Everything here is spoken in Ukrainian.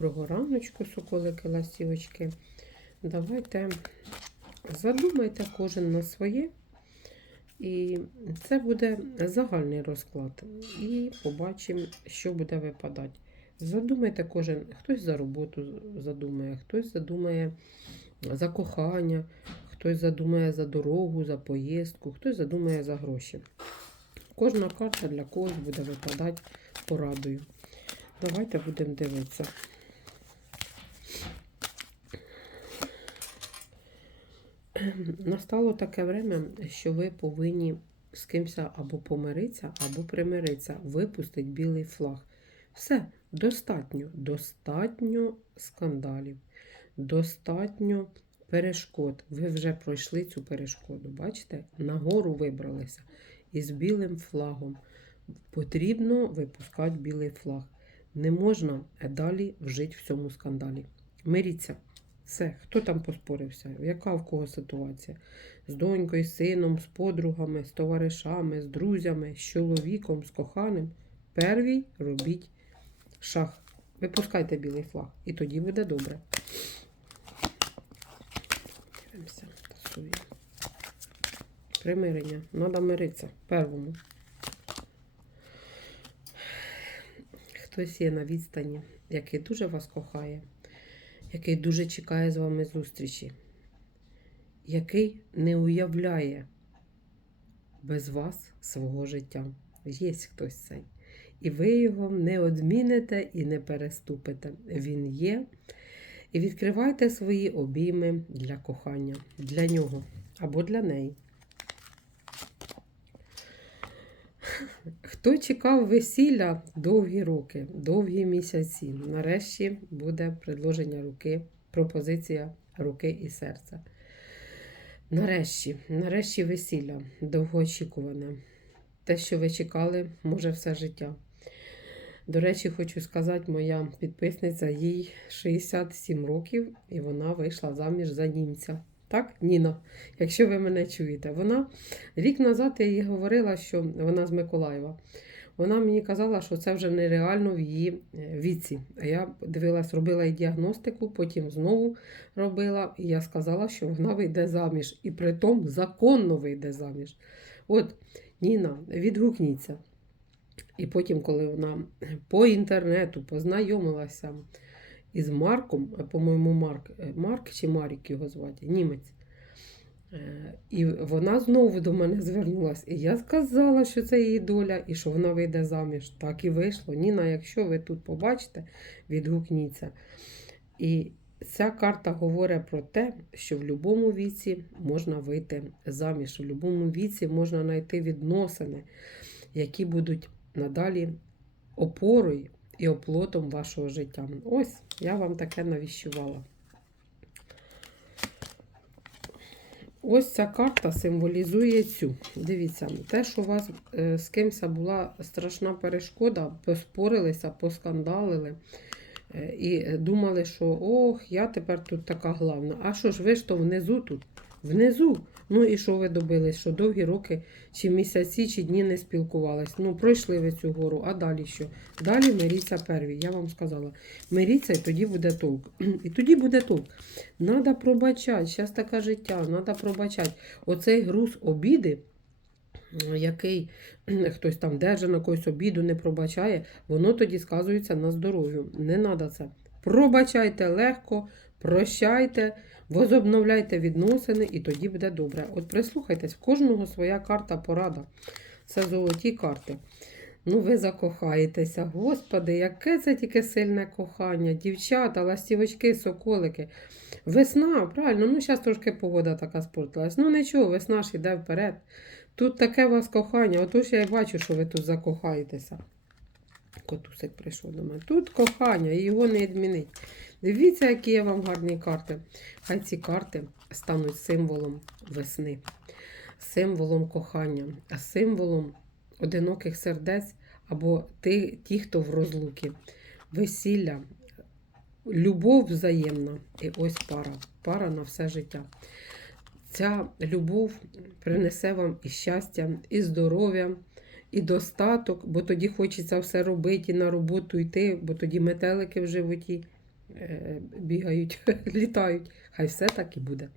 Доброго раночку, соколики, ластівочки. Давайте задумайте кожен на своє. І це буде загальний розклад. І побачимо, що буде випадати. Задумайте кожен, хтось за роботу задумає, хтось задумає за кохання, хтось задумає за дорогу, за поїздку, хтось задумає за гроші. Кожна карта для когось буде випадати порадою. Давайте будемо дивитися. Настало таке время, що ви повинні з кимось або помиритися, або примиритися, випустити білий флаг. Все, достатньо, достатньо скандалів, достатньо перешкод. Ви вже пройшли цю перешкоду. Бачите? Нагору вибралися. І з білим флагом. Потрібно випускати білий флаг. Не можна далі вжити в цьому скандалі. Миріться. Все, хто там поспорився? Яка в кого ситуація? З донькою, з сином, з подругами, з товаришами, з друзями, з чоловіком, з коханим. Первій робіть шах. Випускайте білий флаг. І тоді буде добре. Дивимося, тасуємо. Примирення. Треба миритися. Первому. Хтось є на відстані, який дуже вас кохає який дуже чекає з вами зустрічі, який не уявляє без вас свого життя. Є хтось цей. І ви його не одміните і не переступите. Він є. І відкривайте свої обійми для кохання, для нього або для неї. Хто чекав весілля довгі роки, довгі місяці? Нарешті буде предложення руки, пропозиція руки і серця. Нарешті, нарешті весілля довгоочікуване. Те, що ви чекали, може все життя. До речі, хочу сказати, моя підписниця, їй 67 років, і вона вийшла заміж за німця. Так, Ніна, якщо ви мене чуєте, вона рік назад я їй говорила, що вона з Миколаєва. Вона мені казала, що це вже нереально в її е, віці. А я дивилась, робила і діагностику, потім знову робила, і я сказала, що вона вийде заміж. І при тому законно вийде заміж. От, Ніна, відгукніться. І потім, коли вона по інтернету познайомилася із Марком, по-моєму, Марк, е, Марк чи Марік його звати, німець. Е, І вона знову до мене звернулася. І я сказала, що це її доля, і що вона вийде заміж. Так і вийшло. Ніна, якщо ви тут побачите, відгукніться. І ця карта говорить про те, що в будь-якому віці можна вийти заміж, в будь-якому віці можна знайти відносини, які будуть надалі опорою і оплотом вашого життя. Ось, я вам таке навіщувала. Ось ця карта символізує цю. Дивіться, те, що у вас е, з кимось була страшна перешкода, поспорилися, поскандалили е, і думали, що ох, я тепер тут така главна. А що ж ви ж то внизу тут? Внизу. Ну і що ви добились? Що довгі роки, чи місяці, чи дні не спілкувались. Ну, пройшли ви цю гору, а далі що? Далі миріться перві. Я вам сказала. Миріться, і тоді буде толк. І тоді буде толк. Надо пробачати. Зараз таке життя, треба пробачати. Оцей груз обіди. Який хтось там держить на когось обіду, не пробачає, воно тоді сказується на здоров'ю. Не треба це. Пробачайте легко, прощайте, возобновляйте відносини, і тоді буде добре. От прислухайтесь, в кожного своя карта порада. Це золоті карти. Ну, ви закохаєтеся. Господи, яке це тільки сильне кохання. Дівчата, ластівочки, соколики. Весна, правильно, ну зараз трошки погода така спортилась. Ну нічого, весна ж йде вперед. Тут таке у вас кохання. Отож я й бачу, що ви тут закохаєтеся. Котусик прийшов до мене. Тут кохання, і його не відмінить. Дивіться, які я вам гарні карти. Хай ці карти стануть символом весни, символом кохання, а символом одиноких сердець або ті, хто в розлуки. Весілля, любов взаємна. І ось пара. Пара на все життя. Ця любов принесе вам і щастя, і здоров'я, і достаток, бо тоді хочеться все робити, і на роботу йти, бо тоді метелики в животі. е, бігають, літають. Хай все так і буде.